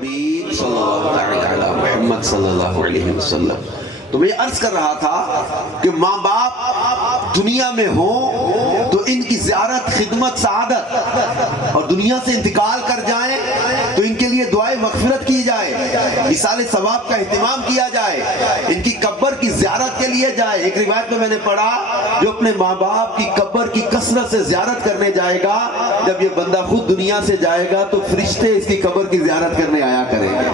حبیب صلی اللہ علیہ محمد صلی اللہ علیہ وسلم. تو میں عرض کر رہا تھا کہ ماں باپ دنیا میں ہوں تو ان کی زیارت خدمت سعادت، اور دنیا سے انتقال کر جائیں تو ان کے لیے دعائے مغفرت کی جائے، ایصال ثواب کا اہتمام کیا جائے، ان کی قبر کی زیارت کے لیے جائے. ایک روایت میں میں نے پڑھا جو اپنے ماں باپ کی قبر کی کثرت سے زیارت کرنے جائے گا، جب یہ بندہ خود دنیا سے جائے گا تو فرشتے اس کی قبر کی زیارت کرنے آیا کریں گے.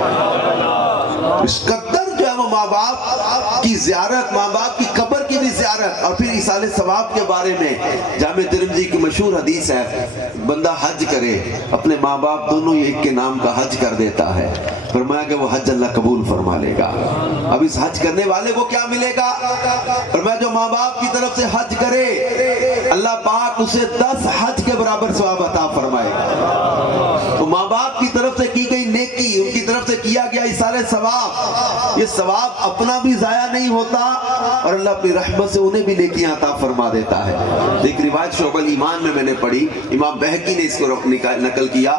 اس قدر جو ہے وہ ماں باپ کی زیارت، ماں باپ کی قبر کی بھی زیارت. اور پھر ایصال ثواب کے بارے میں جامع ترمذی کی مشہور حدیث ہے، بندہ حج کرے اپنے ماں باپ دونوں ایک کے نام کا حج کر دیتا ہے، فرمایا کہ وہ حج اللہ قبول فرما لے گا. اب اس حج کرنے والے کو کیا ملے گا؟ فرمایا جو ماں باپ کی طرف سے حج کرے اللہ پاک اسے 10 حج کے برابر ثواب عطا فرمائے گا. تو ماں باپ کی طرف سے کی گئی نیکی، ان کی طرف سے کیا گیا ایصال ثواب، یہ ثواب اپنا بھی ضائع نہیں ہوتا اور اللہ اپنی رحمت سے انہیں بھی نیکیاں عطا فرما دیتا ہے. ایک روایت شعب الایمان میں نے پڑھی، امام بہقی نے اس کو نقل کیا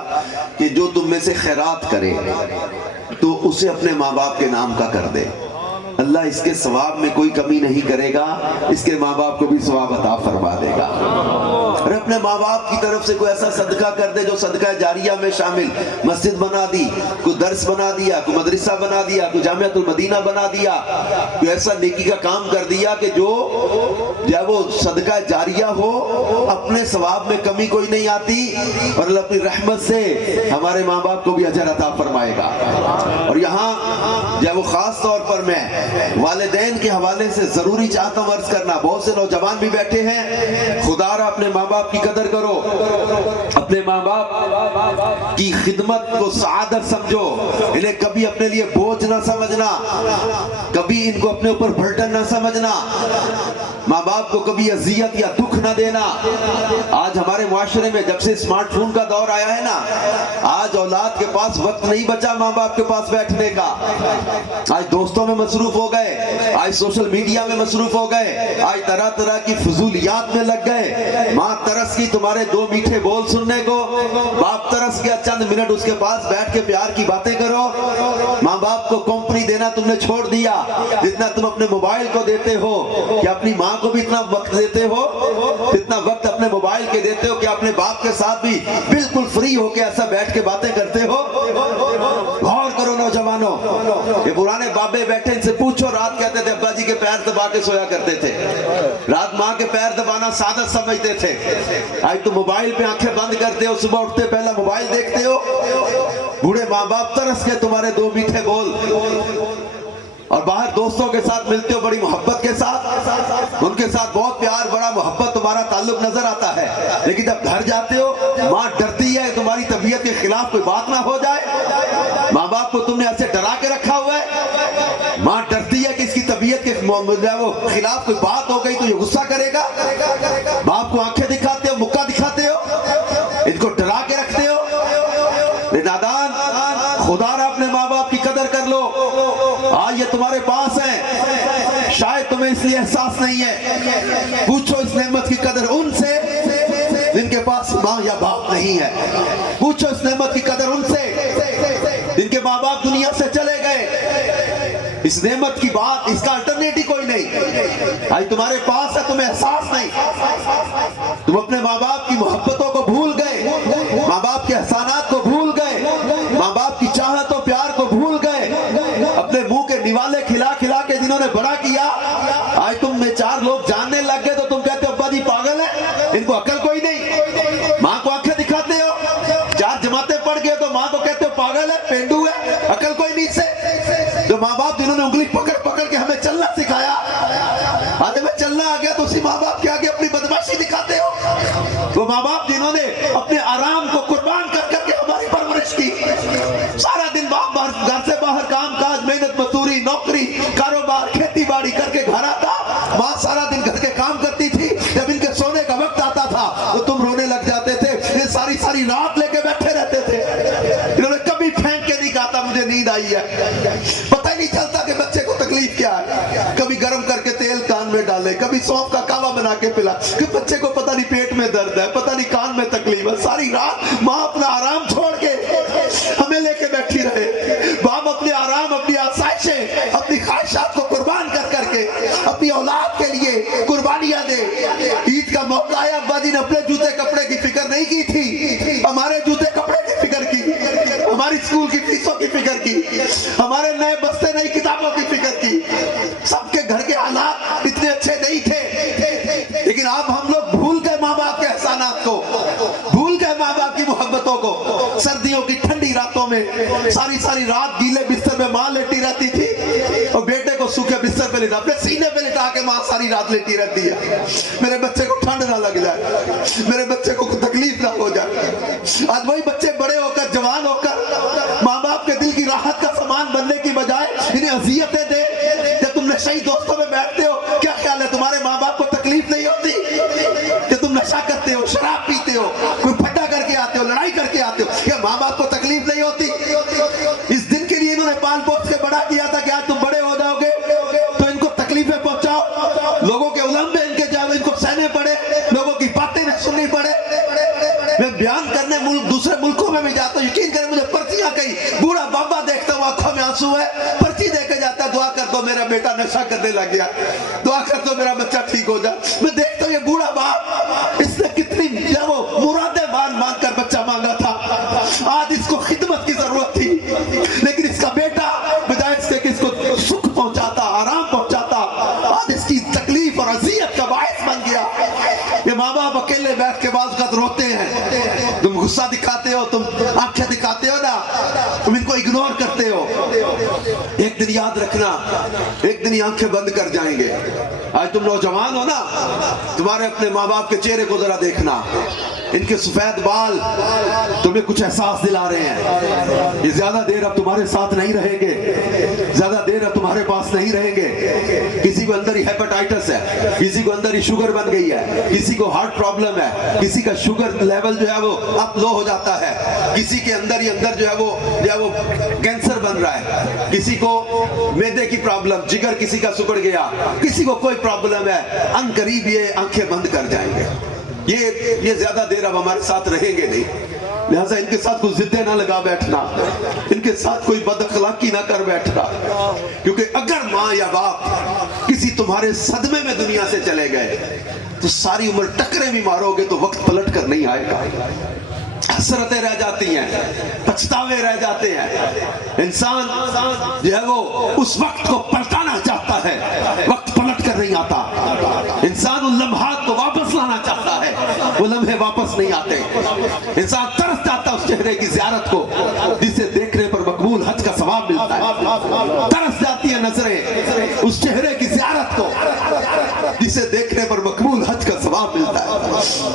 کہ جو تم میں سے خیرات کرے تو اسے اپنے ماں باپ کے نام کا کر دے، اللہ اس کے ثواب میں کوئی کمی نہیں کرے گا، اس کے ماں باپ کو بھی ثواب عطا فرما دے گا. اور اپنے ماں باپ کی طرف سے کوئی ایسا صدقہ کر دے جو صدقہ جاریہ میں شامل، مسجد بنا دی، کوئی درس بنا دیا، کوئی مدرسہ بنا دیا، کوئی جامعۃ المدینہ بنا دیا، کوئی ایسا نیکی کا کام کر دیا کہ جو وہ صدقہ جاریہ ہو، اپنے ثواب میں کمی کوئی نہیں آتی اور اللہ اپنی رحمت سے ہمارے ماں باپ کو بھی اجر عطا فرمائے گا. اور یہاں وہ خاص طور پر میں والدین کے حوالے سے ضروری چاہتا ہوں عرض کرنا، بہت سے نوجوان بھی بیٹھے ہیں، خدا را اپنے ماں باپ کی قدر کرو، اپنے ماں باپ کی خدمت کو سعادت سمجھو، انہیں کبھی اپنے لیے بوجھ نہ سمجھنا، کبھی ان کو اپنے اوپر بھرٹن نہ سمجھنا، ماں باپ کو کبھی اذیت یا دکھ نہ دینا. آج ہمارے معاشرے میں جب سے اسمارٹ فون کا دور آیا ہے نا، آج اولاد کے پاس وقت نہیں بچا ماں باپ کے پاس بیٹھنے کا. آج دوستوں میں مصروف ہو گئے، آج سوشل میڈیا میں مصروف ہو گئے، آج طرح طرح کی فضولیات میں لگ گئے. ماں ترس کی تمہارے 2 میٹھے بول سننے کو، باپ ترس گیا چند منٹ اس کے پاس بیٹھ کے پیار کی باتیں کرو. ماں باپ کو کمپنی دینا تم نے چھوڑ دیا، جتنا تم اپنے موبائل کو دیتے ہو کہ اپنی ماں کو بھی اتنا وقت دیتے ہو، اتنا وقت اپنے موبائل کے دیتے ہو کہ اپنے باپ کے ساتھ بھی بالکل فری ہو کے ایسا بیٹھ کے باتیں کرتے ہو. غور کرو نوجوانوں، یہ پرانے بابے بیٹھے، ان سے پوچھو، رات کہتے تھے ابا جی کے پیر دبا کے سویا کرتے تھے، رات ماں کے پیر دبانا سعادت سمجھتے تھے. آج تو موبائل پہ آنکھیں بند کرتے ہو، صبح اٹھتے پہلا موبائل دیکھتے ہو. بوڑھے ماں باپ ترس کے تمہارے 2 میٹھے بول، اور باہر دوستوں کے ساتھ ملتے ہو بڑی محبت کے ساتھ، ان کے ساتھ بہت پیار بڑا محبت تمہارا تعلق نظر آتا ہے، لیکن جب گھر جاتے ہو ماں ڈرتی ہے تمہاری طبیعت کے خلاف کوئی بات نہ ہو جائے. ماں باپ کو تم نے ایسے ڈرا کے رکھا ہوا ہے، ماں ڈرتی ہے کہ اس کی طبیعت کے خلاف کوئی بات ہو گئی تو یہ غصہ کرے گا. باپ کو آنکھیں دکھاتے ہو، مکہ دکھاتے ہو، ان کو ڈرا کے رکھتے ہو. نادان، خدا را اپنے ماں باپ کی قدر کر لو. آج یہ تمہارے پاس ہیں، شاید تمہیں اس لیے احساس نہیں ہے. پوچھو اس نعمت کی قدر ان سے جن کے پاس ماں یا باپ نہیں ہے. پوچھو اس نعمت کی قدر ان سے جن کے ماں باپ دنیا سے چلے گئے. اس نعمت کی بات، اس کا الٹرنیٹی کوئی نہیں. آج تمہارے پاس ہے، تمہیں احساس نہیں. تم اپنے ماں باپ کی محبتوں کو بھول گئے، ماں باپ کے احسانات کو بھول گئے، ماں باپ کی چاہت و پیار کو بھول گئے. اپنے منہ کے نوالے کھلا کھلا کے جنہوں نے بڑا کیا، آج تم میں 4 لوگ جاننے لگ گئے تو تم کہتے ہو ابا جی پاگل ہے، ان کو عقل کوئی نہیں. ماں کو آنکھیں دکھاتے ہو، 4 جماعتیں پڑھ گئے تو ماں کو کہتے ہو پاگل ہے، پینڈو ہے، عقل کوئی نہیں سے. جو ماں باپ جنہوں نے انگلی پکڑ پکڑ کے ہمیں چلنا سکھایا، آج ہمیں چلنا آ گیا تو اسی ماں باپ کے آگے اپنی بدماشی دکھاتے ہو. وہ ماں باپ جنہوں نے اپنے آرام کو قربان کر کر کے ہماری پرورش کی. سارا دن باپ گھر سے باہر کام کاج، محنت مزدوری، نوکری، کاروبار، کھیتی باڑی کر کے گھر آتا، ماں سارا دن گھر کے کام کرتی تھی. جب ان کے سونے کا وقت آتا تھا تو تم رونے لگ جاتے تھے. یہ ساری ساری رات لے کے بیٹھے رہتے تھے. انہوں نے کبھی پھینک کے نہیں کہا تھا مجھے نیند آئی ہے. پتہ ہی نہیں چلتا کہ بچے کو تکلیف کیا ہے. کبھی گرم کر کے تیل کان میں ڈالے، کبھی سونف کا کعوہ بنا کے پلا، کہ بچے کو پتہ نہیں پیٹ میں درد ہے، پتہ نہیں کان میں تکلیف ہے. ساری رات ماں اپنا آرام چھوڑ کے ہمیں لے کے بیٹھی رہے. اپنے آرام، اپنی آسائشیں، اپنی خواہشات کو قربان کر کر کے اپنی اولاد کے لیے قربانیاں دے. عید کا موقع آیا، ابا جی نے اپنے جوتے کپڑے کی فکر نہیں کی تھی، ہمارے جوتے کپڑے کی فکر کی، ہماری اسکول کی فیسوں کی فکر کی، ہمارے نئے بستے نئی کتابوں کی فکر کی. سب کے گھر کے حالات اتنے اچھے نہیں تھے، لیکن اب ہم لوگ بھول گئے ماں باپ کے احسانات کو، بھول گئے ماں باپ کی محبتوں کو. سردیوں کی ٹھنڈی راتوں میں ساری ساری رات گیلے بستر میں ماں لیٹی رہتی تھی اور بیٹے کو سوکھے بستر پہ لٹا، اپنے سینے پہ لٹا کے ماں ساری رات لیٹی رہتی ہے. میرے بچے کو ٹھنڈ نہ لگ جائے، میرے بچے کو تکلیف نہ ہو جائے. آج وہی بچے بڑے ہو کر، جوان ہو کر ماں باپ کے دل کی راحت کا سامان بننے کی بجائے انہیں اذیتیں دے. جب تم نشئی دوستوں میں بیٹھتے ہو، کیا خیال ہے تمہارے ماں باپ کو تکلیف نہیں ہوتی کہ تم نشہ کرتے ہو، شراب پیتے ہو، کوئی پھٹا کر کے آتے ہو، لڑائی کر کے آتے ہو؟ کیا ماں باپ کو تکلیف نہیں ہوتی؟ اس دن کے لیے انہوں نے پال پوس کے بڑا کیا تھا کہ آج تم بڑے ہو جاؤ گے تو ان کو تکلیفیں پہنچاؤ، لوگوں کے علم میں ان کے جاؤ، ان کو سہنے پڑے، لوگوں کی باتیں نہ سننی پڑے. میں بیان کرنے دوسرے ملکوں میں بھی جاتا ہوں، یقین کریں مجھے پرچیاں کہیں بوڑھا بابا دیکھتا ہوں آنکھوں میں آنسو ہے، پرچی دے کے جاتا ہے، دعا کر دو میرا بیٹا نشہ کرنے لگ گیا، دعا کر دو میرا بچہ ٹھیک ہو جائے. میں دیکھتا ہوں یہ بوڑھا باپ، اس نے کتنی وہ مرادیں مانگ کر بچہ مانگا تھا، آج اس کو خدمت کی ضرورت تھی، لیکن اس کا بیٹا بجائے اس کے کہ اس کو سکھ پہنچاتا، آرام پہنچاتا، آج اس کی تکلیف اور اذیت کا باعث بن گیا. یہ ماں باپ اکیلے بیٹھ کے بعض اوقات روتے ہیں، تم غصہ دکھاتے ہو، تم آنکھیں دکھاتے ہو نا، تم ان کو اگنور کرتے ہو. ایک دن یاد رکھنا، ایک دن یہ آنکھیں بند کر جائیں گے. آج تم نوجوان ہو نا، تمہارے اپنے ماں باپ کے چہرے کو ذرا دیکھنا، ان کے سفید بال تمہیں کچھ احساس دلا رہے ہیں. یہ زیادہ دیر اب تمہارے ساتھ نہیں رہیں گے، زیادہ دیر اب تمہارے پاس نہیں رہیں گے. کسی کو اندر ہی ہیپاٹائٹس ہے، کسی کو اندر ہی شوگر بن گئی ہے، کسی کو ہارٹ پرابلم ہے، کسی کا شوگر لیول جو ہے وہ اپ لو ہو جاتا ہے، کسی کے اندر ہی اندر جو ہے وہ کینسر بن رہا ہے، کسی کو معدے کی پرابلم، جگر کسی کا سکڑ گیا، کسی کو کوئی پرابلم ہے. ان قریب یہ آنکھیں بند کر جائیں گے. یہ زیادہ دیر اب ہمارے ساتھ رہیں گے نہیں. لہٰذا ان کے ساتھ کوئی ضدیں نہ لگا بیٹھنا، ان کے ساتھ کوئی بد اخلاقی نہ کر بیٹھنا، کیونکہ اگر ماں یا باپ کسی تمہارے صدمے میں دنیا سے چلے گئے تو ساری عمر ٹکرے بھی مارو گے تو وقت پلٹ کر نہیں آئے گا. حسرتیں رہ جاتی ہیں، پچھتاوے رہ جاتے ہیں. انسان جو ہے وہ اس وقت کو پلٹانا چاہتا ہے، وقت پلٹ کر نہیں آتا. انسان ان لمحات کو واپس لانا چاہتا ہے، وہ لمحے واپس نہیں آتے. انسان ترس جاتا اس چہرے کی زیارت کو جسے دیکھنے پر مقبول حج کا ثواب ملتا ہے. ترس جاتی ہے نظریں اس چہرے کی زیارت کو جسے دیکھنے پر مقبول حج کا ثواب ملتا ہے.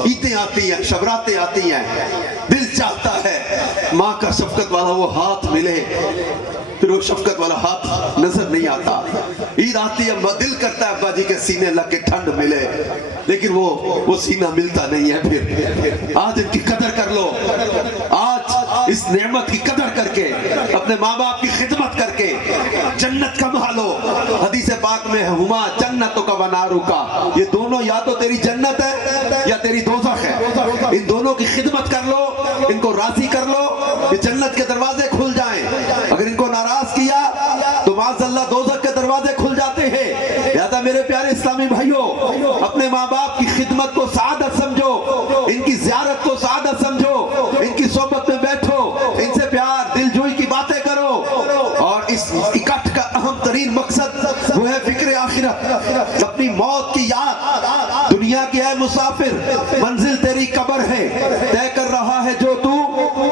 عیدیں آتی ہیں، شبراتیں آتی ہیں، دل چاہتا ہے ماں کا شفقت والا وہ ہاتھ ملے، پھر وہ شفقت والا ہاتھ نظر نہیں آتا. عید آتی ہے، دل کرتا ہے ابا جی کے سینے لگ کے ٹھنڈ ملے، لیکن وہ سینہ ملتا نہیں ہے. پھر آج ان کی قدر کر لو، آج اس نعمت کی قدر کر کے اپنے ماں باپ کی خدمت کر کے جنت کما لو. حدیث پاک میں ہما جنتوں کا ونارو کا، یہ دونوں یا تو تیری جنت ہے یا تیری دوزخ ہے. ان دونوں کی خدمت کر لو، ان کو راضی کر لو، یہ جنت کے دروازے کھل جائیں. اگر ان کو ناراض کیا تو معاذ اللہ دوزخ کے دروازے کھل جاتے ہیں. لہذا میرے پیارے اسلامی بھائیوں، اپنے ماں باپ کی خدمت کو سعادت سمجھو، ان کی زیارت کو سعادت سمجھو، ان کی صحبت میں بیٹھو، ان سے پیار دل جوئی کی باتیں کرو. اور اس اکٹھ کا اہم ترین مقصد وہ ہے فکر آخرت، اپنی موت کی یاد. دنیا کی ہے مسافر، منزل تیری قبر ہے، طے کر رہا ہے جو تو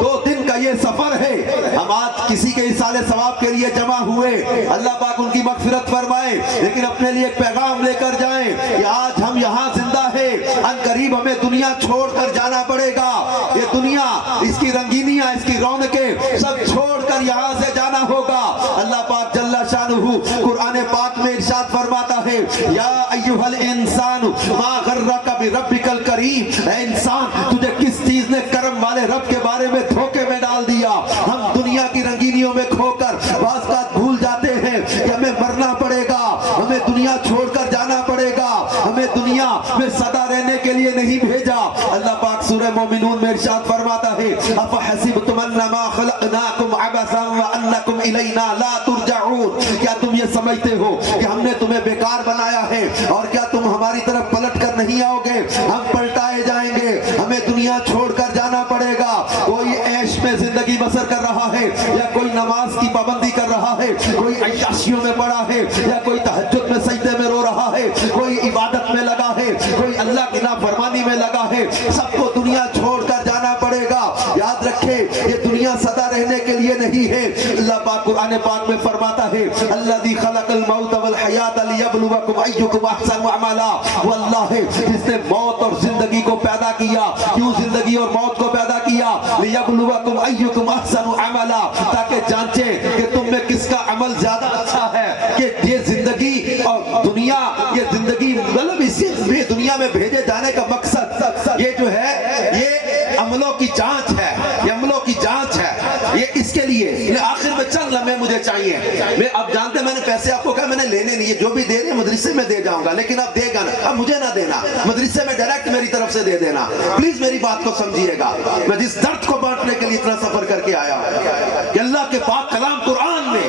2 دن کا یہ سفر ہے. ہم آج کسی کے ایصال ثواب کے لیے جمع ہوئے، اللہ پاک ان کی مغفرت فرمائے، لیکن اپنے لیے ایک پیغام لے کر جائیں کہ آج ہم یہاں زندہ ہیں، ان قریب ہمیں دنیا چھوڑ کر جانا پڑے گا. یہ دنیا، اس کی رنگینیاں، اس کی رونقیں سب چھوڑ کر یہاں سے جانا ہوگا. اللہ پاک جل شانہ قرآن پاک میں ارشاد فرماتا ہے، یا ایھا الانسان ما غرک بربک الکریم، اے انسان تجھے کس چیز نے کرم والے رب کے بارے میں دھوکے میں ڈال دیا. ہم دنیا کی رنگینیوں میں کھو کر بعض بات بھول جاتے ہیں کہ ہمیں مرنا پڑے گا، ہمیں دنیا چھوڑ کر جانا پڑے گا، ہمیں دنیا میں سدا رہنے کے لیے نہیں بھیجا. اللہ پاک سورہ مومنون میں ارشاد فرماتا ہے، افحسبتم انما خلقناکم عبثا دهرا وانکم الینا لا ترجعون، کیا تم یہ سمجھتے ہو کہ ہم نے تمہیں بیکار بنایا ہے اور کیا تم ہماری طرف پلٹ کر نہیں آؤ گے؟ ہم پلٹائے جائیں گے، ہمیں دنیا چھوڑ کر جانا پڑے گا۔ کوئی عیش میں زندگی بسر کر رہا ہے یا کوئی نماز کی پابندی کر رہا ہے، کوئی عیاشیوں میں پڑا ہے یا کوئی تہجد میں سجدے میں رو رہا ہے، کوئی عبادت میں لگا ہے، کوئی اللہ کی نافرمانی میں لگا ہے، سب کو دنیا چھوڑ کر جانا پڑے گا۔ یاد رکھے یہ دنیا سدا رہنے کے لیے نہیں ہے۔ اللہ پاک قرآن پاک میں فرماتا ہے الذی خلق الموت والحیات لیبلوکم ایکم احسن عملا، وہ اللہ ہے جس نے موت اور زندگی کو پیدا کیا۔ کیوں زندگی اور موت کو پیدا کیا؟ لیبلوکم ایکم احسن عملا، تاکہ جانچے کہ تم میں کس کا عمل زیادہ اچھا ہے۔ کہ یہ زندگی اور دنیا، یہ زندگی مطلب اسی دنیا میں بھیجے جانے کا مقصد یہ جو ہے یہ عملوں کی جانچ ہے، یہ عملوں کی جانچ ہے۔ یہ اس کے لیے آخر میں چند لمحے مجھے چاہیے، میں اب جانتے ہیں میں نے پیسے آپ کو کہا میں نے لینے نہیں ہے، جو بھی دے رہے ہیں مدرسے میں دے جاؤں گا، لیکن اب دے گا نا، اب مجھے نہ دینا، مدرسے میں ڈائریکٹ میری طرف سے دے دینا۔ پلیز میری بات کو سمجھیے گا، میں جس درد کو بانٹنے کے لیے اتنا سفر کر کے آیا ہوں کہ اللہ کے پاک کلام قرآن میں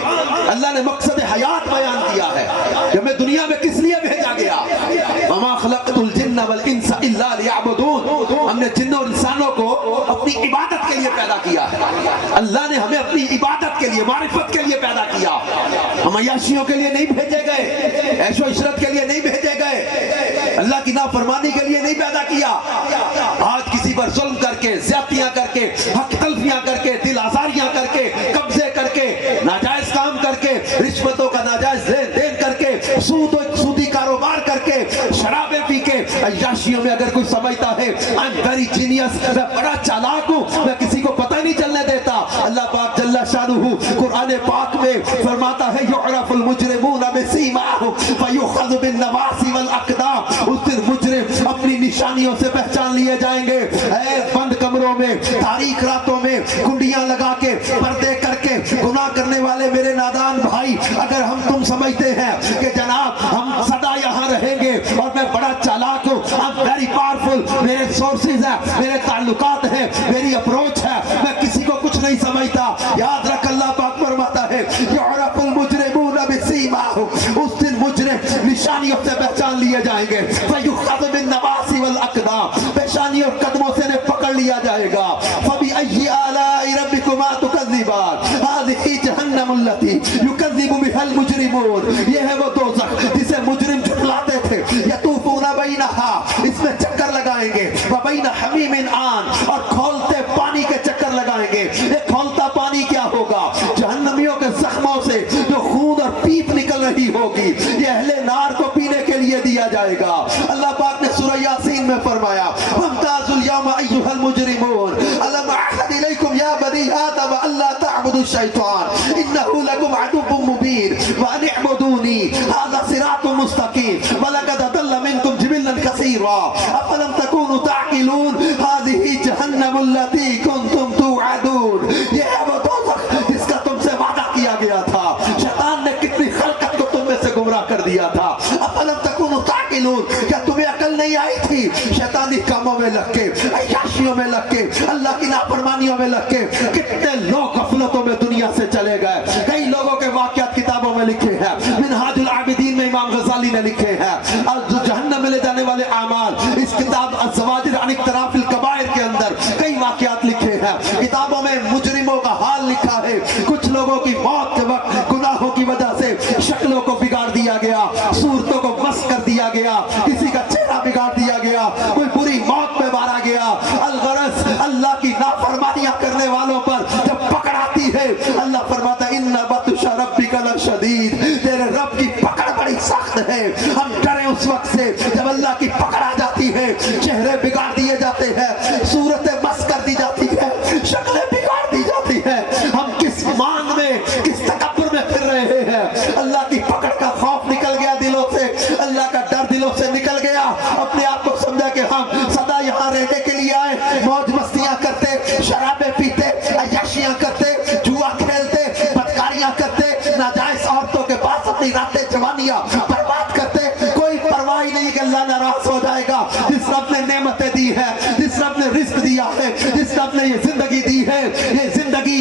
اللہ نے مقصد حیات بیان کیا ہے کہ ہمیں دنیا میں کس لیے بھیجا گیا۔ وما خلقت الجن والانس الا لیعبدون، ہم نے جن اور انسانوں کو اپنی عبادت کے لیے پیدا کیا ہے۔ اللہ نے ہمیں اپنی عبادت کے لیے، معرفت کے لیے پیدا کیا، ہم عیاشیوں کے لیے نہیں بھیجے گئے، عیش و عشرت کے لیے نہیں بھیجے گئے، اللہ کی نافرمانی کے لیے نہیں پیدا کیا۔ آج کسی پر ظلم کر کے، زیادتیاں کر کے، حق تلفیاں کر کے، دل آزاریاں کر کے، قبضے کر کے، ناجائز کام کر کے، رشوتوں کا ناجائز لین دین کر کے، سودی کاروبار کر کے، شرابیں پی کے، عیاشیوں میں اگر کوئی سمجھتا ہے I'm very genius، میں بڑا چالاک ہوں، میں کسی کو پتہ نہیں چلنے دیتا۔ اللہ پاک جل شانہ قرآن پاک میں فرماتا ہے یعرف المجرمون بسیماہم فیؤخذ بالنواصی والاقدام، اس دن مجرم اپنی نشانیوں سے پہچان لیے جائیں گے۔ اے بند کمروں میں، تاریک راتوں میں کنڈیاں لگا کے، پردے کر کے گناہ کرنے والے میرے نادان بھائی، اگر ہم تم سمجھتے ہیں کہ جناب ہم سدا یہاں رہیں گے اور میں بڑا چالاک ہوں، I'm very powerful، میرے سورسز ہیں، میرے تعلقات ہیں، میری اپروچ ہے، میں کسی کو کچھ نہیں سمجھتا، یاد رکھ اللہ پاک فرماتا ہے یعرف المجرمون بسیماہم، اس دن مجرم نشانیوں سے پہچان لیے جائیں گے، فیؤخذ بالنواصی والاقدام، پیشانی اور قدموں سے انہیں پکڑ لیا جائے گا۔ فبأي آلاء ربكما تكذبان هذه جہنم التي يكذب بها المجرمون، یہ ہے وہ دوزخ جسے مجرم جھٹلاتے تھے۔ یطوفون بینہا، اس میں چکر لگائیں گے، وبین حمیم آن، اور کھولتے پانی کے چکر لگائیں گے۔ یہ کھولتا پانی کیا ہوگا؟ جہنمیوں کے زخموں سے جو خون اور پیپ نکل رہی ہوگی، یہ اہل نار کو پینے کے لیے دیا جائے گا۔ اللہ پاک نے سورہ یاسین میں فرمایا وامتازوا اليوم ایھا المجرمون الم اعهد الیکم یا بنی آدم الا تعبدوا الشیطان انه لکم عدو مبین وان اعبدونی هذا صراط مستقیم ولقد ضل منکم جبلا کثیرا افلم تکونوا تعقلون هذه جہنم التي کنتم توعدون، یہ ہے وہ دوزخ جس کا تم سے وعدہ کیا گیا تھا۔ شیطان نے کتنی خلقت کو تم میں سے گمراہ کر دیا تھا۔ افلم تکونوا تعقلون، کیا تمہیں عقل نہیں آئی تھی؟ شیطانی کاموں میں لگ کے، عیاشیوں میں لگ کے، اللہ کی نافرمانیوں میں لگ کے کتنے لوگ غفلتوں میں دنیا سے چلے گئے۔ کئی لوگوں کے واقعات کتابوں میں لکھے ہیں، منہاج العابدین میں امام غزالی نے لکھے ہیں، جہنم میں لے جانے والے اعمال، اس کتاب الزواجر عن اقتراف الکبائر کے اندر کئی واقعات لکھے ہیں۔ کتابوں میں مجرموں کا حال لکھا ہے، کچھ لوگوں کی موت کے وقت گناہوں کی وجہ سے شکلوں کو بگاڑ دیا گیا، صورتوں کو مس کر دیا گیا، کسی کا چہرہ بگاڑ دیا گیا، کوئی بری موت میں مارا گیا۔ الغرض اللہ کی نافرمانیاں کرنے والوں پر جب پکڑ آتی ہے، اللہ فرماتا ہے ان بطش ربک لشدید، تیرے رب کی پکڑ بڑی سخت ہے۔ ہم ڈرے اس وقت سے جب اللہ کی پکڑ آ جاتی ہے، چہرے بگاڑ دیے جاتے ہیں، صورتیں مس کر دی جاتی ہے، شکلیں بگاڑ دی جاتی ہے۔ ہم کس مان میں، کس تکبر میں پھر رہے ہیں؟ اللہ کی پکڑ کا خوف نکل گیا دلوں سے، اللہ کا ڈر دلوں سے نکل گیا۔ اپنے آپ کو سمجھا کہ ہم سدا یہاں رہنے کے لیے آئے، موج مستیاں کرتے، شرابیں پیتے، عیاشیاں کرتے، جوا کھیلتے، بدکاریاں کرتے، ناجائز عورتوں کے پاس اپنی راتیں جوانیاں برباد کرتے، کوئی پرواہ نہیں کہ اللہ ناراض ہو جائے گا۔ جس رب نے نعمتیں دی ہے، جس رب نے رزق دیا ہے، جس رب نے یہ زندگی دی ہے، یہ زندگی